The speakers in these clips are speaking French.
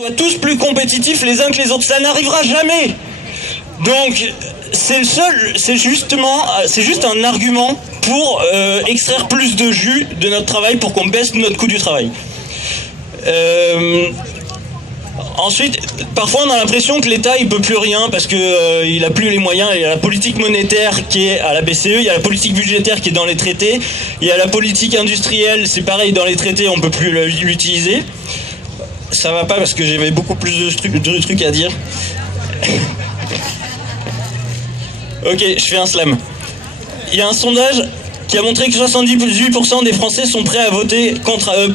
Soit tous plus compétitifs les uns que les autres, ça n'arrivera jamais. Donc c'est juste un argument pour extraire plus de jus de notre travail, pour qu'on baisse notre coût du travail. Ensuite, parfois on a l'impression que l'État il peut plus rien parce que il a plus les moyens. Il y a la politique monétaire qui est à la BCE, il y a la politique budgétaire qui est dans les traités, il y a la politique industrielle, c'est pareil dans les traités, on peut plus l'utiliser. Ça va pas parce que j'avais beaucoup plus de trucs à dire. Ok, je fais un slam. Il y a un sondage qui a montré que 78% des Français sont prêts à voter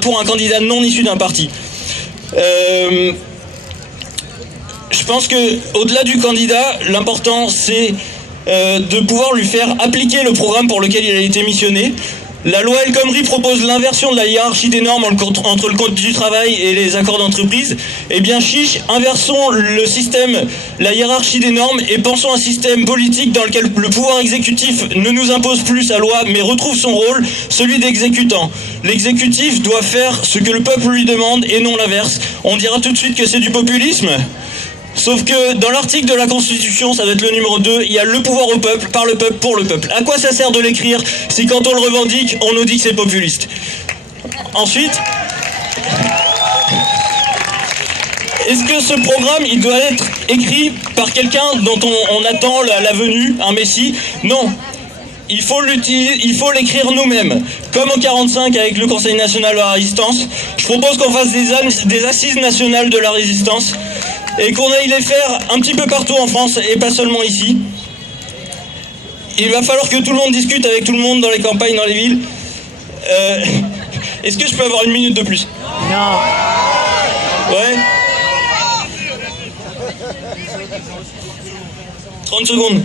pour un candidat non issu d'un parti. Je pense que au-delà du candidat, l'important c'est de pouvoir lui faire appliquer le programme pour lequel il a été missionné. La loi El Khomri propose l'inversion de la hiérarchie des normes entre le code du travail et les accords d'entreprise. Eh bien chiche, inversons le système, la hiérarchie des normes et pensons à un système politique dans lequel le pouvoir exécutif ne nous impose plus sa loi mais retrouve son rôle, celui d'exécutant. L'exécutif doit faire ce que le peuple lui demande et non l'inverse. On dira tout de suite que c'est du populisme. Sauf que dans l'article de la Constitution, ça doit être le numéro 2, il y a le pouvoir au peuple, par le peuple, pour le peuple. À quoi ça sert de l'écrire si quand on le revendique, on nous dit que c'est populiste? Ensuite, est-ce que ce programme, il doit être écrit par quelqu'un dont on attend la venue, un messie? Non. Il faut l'écrire nous-mêmes. Comme en 45 avec le Conseil national de la résistance, je propose qu'on fasse des assises nationales de la résistance et qu'on aille les faire un petit peu partout en France et pas seulement ici. Il va falloir que tout le monde discute avec tout le monde dans les campagnes, dans les villes. Est-ce que je peux avoir une minute de plus? Non. Ouais. 30 secondes.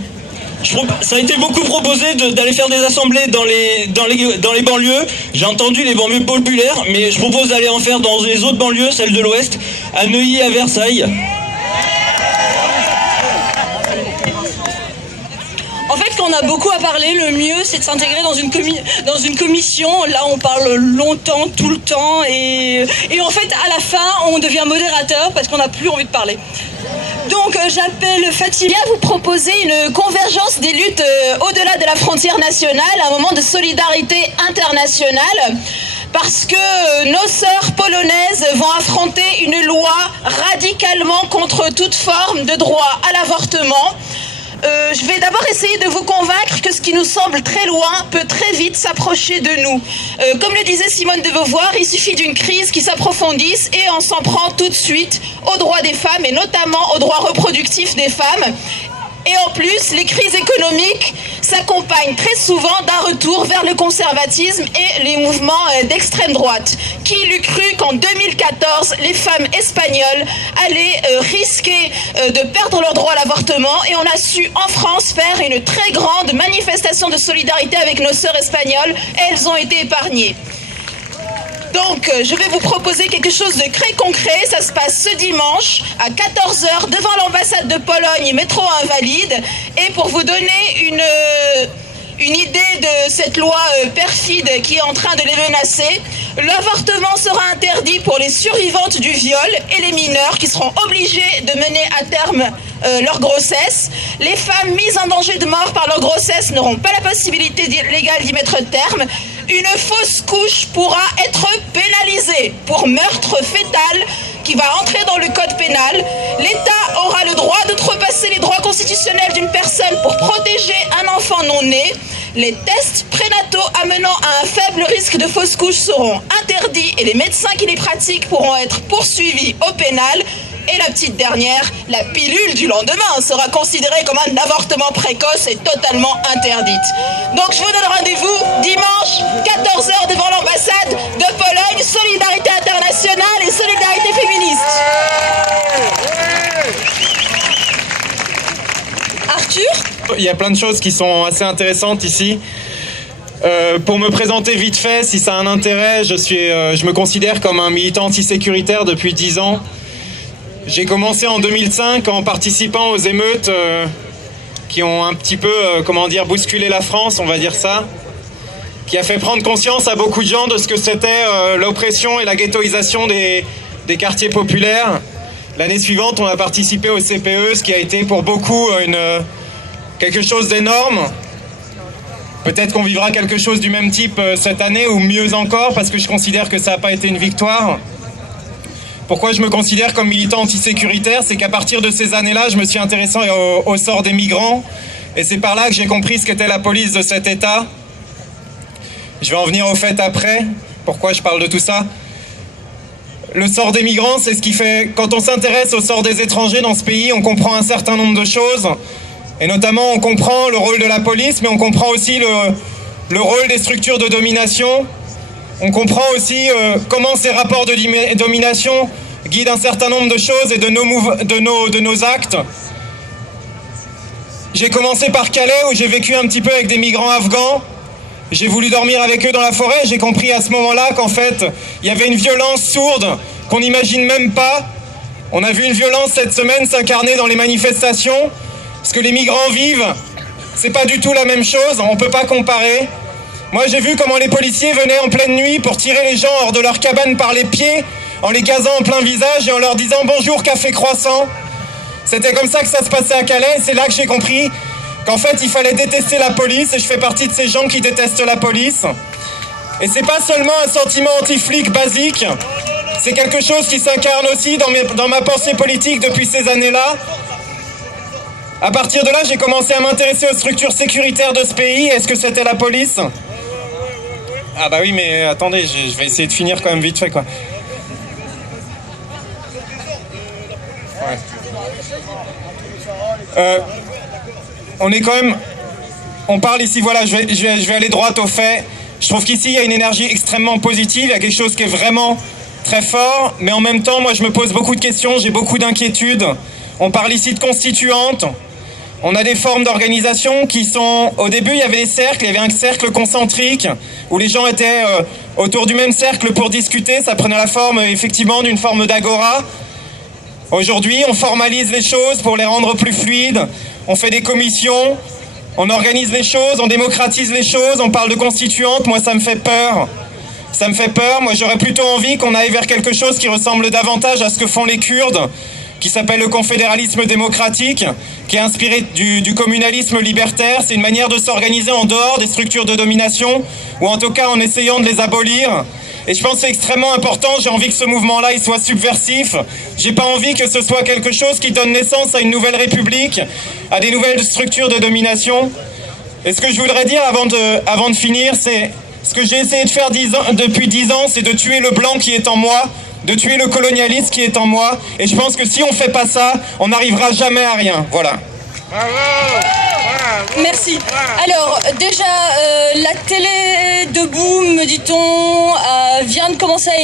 Ça a été beaucoup proposé d'aller faire des assemblées dans les banlieues. J'ai entendu les banlieues populaires, mais je propose d'aller en faire dans les autres banlieues, celles de l'Ouest, à Neuilly, à Versailles. En fait, quand on a beaucoup à parler, le mieux c'est de s'intégrer dans une commission. Là, on parle longtemps, tout le temps, et en fait, à la fin, on devient modérateur parce qu'on n'a plus envie de parler. Donc, j'appelle Fatima. Vous proposez une convergence des luttes au-delà de la frontière nationale, un moment de solidarité internationale, parce que nos sœurs polonaises vont affronter une loi radicalement contre toute forme de droit à l'avortement. Je vais d'abord essayer de vous convaincre que ce qui nous semble très loin peut très vite s'approcher de nous. Comme le disait Simone de Beauvoir, il suffit d'une crise qui s'approfondisse et on s'en prend tout de suite aux droits des femmes et notamment aux droits reproductifs des femmes. Et en plus, les crises économiques s'accompagnent très souvent d'un retour vers le conservatisme et les mouvements d'extrême droite. Qui l'eût cru qu'en 2014, les femmes espagnoles allaient risquer de perdre leur droit à l'avortement, et on a su en France faire une très grande manifestation de solidarité avec nos sœurs espagnoles, et elles ont été épargnées. Donc, je vais vous proposer quelque chose de très concret. Ça se passe ce dimanche à 14h devant l'ambassade de Pologne, métro Invalide. Et pour vous donner une idée de cette loi perfide qui est en train de les menacer, l'avortement sera interdit pour les survivantes du viol et les mineurs qui seront obligés de mener à terme leur grossesse. Les femmes mises en danger de mort par leur grossesse n'auront pas la possibilité légale d'y mettre terme. Une fausse couche pourra être pénalisée pour meurtre fœtal qui va entrer dans le code pénal. L'État aura le droit d'outrepasser les droits constitutionnels d'une personne pour protéger un enfant non né. Les tests prénataux amenant à un faible risque de fausse couche seront interdits et les médecins qui les pratiquent pourront être poursuivis au pénal. Et la petite dernière, la pilule du lendemain sera considérée comme un avortement précoce et totalement interdite. Donc je vous donne rendez-vous dimanche, 14h devant l'ambassade de Pologne, solidarité internationale et solidarité féministe. Arthur ? Il y a plein de choses qui sont assez intéressantes ici. Pour me présenter vite fait, si ça a un intérêt, je me considère comme un militant antisécuritaire depuis 10 ans. J'ai commencé en 2005 en participant aux émeutes qui ont un petit peu, bousculé la France, on va dire ça, qui a fait prendre conscience à beaucoup de gens de ce que c'était l'oppression et la ghettoisation des quartiers populaires. L'année suivante, on a participé au CPE, ce qui a été pour beaucoup quelque chose d'énorme. Peut-être qu'on vivra quelque chose du même type cette année, ou mieux encore, parce que je considère que ça n'a pas été une victoire. Pourquoi je me considère comme militant antisécuritaire? C'est qu'à partir de ces années-là, je me suis intéressé au sort des migrants, et c'est par là que j'ai compris ce qu'était la police de cet État. Je vais en venir au fait après. Pourquoi je parle de tout ça? Le sort des migrants, c'est ce qui fait... Quand on s'intéresse au sort des étrangers dans ce pays, on comprend un certain nombre de choses. Et notamment, on comprend le rôle de la police, mais on comprend aussi le rôle des structures de domination. On comprend aussi comment ces rapports de domination guident un certain nombre de choses et de nos actes. J'ai commencé par Calais, où j'ai vécu un petit peu avec des migrants afghans. J'ai voulu dormir avec eux dans la forêt. J'ai compris à ce moment-là qu'en fait, il y avait une violence sourde qu'on n'imagine même pas. On a vu une violence cette semaine s'incarner dans les manifestations. Ce que les migrants vivent, c'est pas du tout la même chose. On peut pas comparer. Moi, j'ai vu comment les policiers venaient en pleine nuit pour tirer les gens hors de leur cabane par les pieds, en les gazant en plein visage et en leur disant « Bonjour, café croissant ». C'était comme ça que ça se passait à Calais. C'est là que j'ai compris qu'en fait, il fallait détester la police, et je fais partie de ces gens qui détestent la police. Et c'est pas seulement un sentiment anti-flic basique, c'est quelque chose qui s'incarne aussi dans ma pensée politique depuis ces années-là. À partir de là, j'ai commencé à m'intéresser aux structures sécuritaires de ce pays. Est-ce que c'était la police? Ah bah oui, mais attendez, je vais essayer de finir quand même vite fait, quoi. Ouais. On est quand même... On parle ici, voilà, je vais aller droit au fait. Je trouve qu'ici, il y a une énergie extrêmement positive, il y a quelque chose qui est vraiment très fort, mais en même temps, moi, je me pose beaucoup de questions, j'ai beaucoup d'inquiétudes. On parle ici de constituantes. On a des formes d'organisation qui sont... Au début, il y avait des cercles, il y avait un cercle concentrique, où les gens étaient autour du même cercle pour discuter. Ça prenait la forme, effectivement, d'une forme d'agora. Aujourd'hui, on formalise les choses pour les rendre plus fluides. On fait des commissions, on organise les choses, on démocratise les choses, on parle de constituantes. Moi, ça me fait peur. Ça me fait peur. Moi, j'aurais plutôt envie qu'on aille vers quelque chose qui ressemble davantage à ce que font les Kurdes, qui s'appelle le confédéralisme démocratique, qui est inspiré du communalisme libertaire. C'est une manière de s'organiser en dehors des structures de domination, ou en tout cas en essayant de les abolir. Et je pense que c'est extrêmement important. J'ai envie que ce mouvement-là il soit subversif. J'ai pas envie que ce soit quelque chose qui donne naissance à une nouvelle république, à des nouvelles structures de domination. Et ce que je voudrais dire avant de finir, c'est ce que j'ai essayé de faire depuis 10 ans, c'est de tuer le blanc qui est en moi, de tuer le colonialisme qui est en moi. Et je pense que si on fait pas ça, on n'arrivera jamais à rien. Voilà. Merci. Alors, déjà, la télé debout, me dit-on, vient de commencer à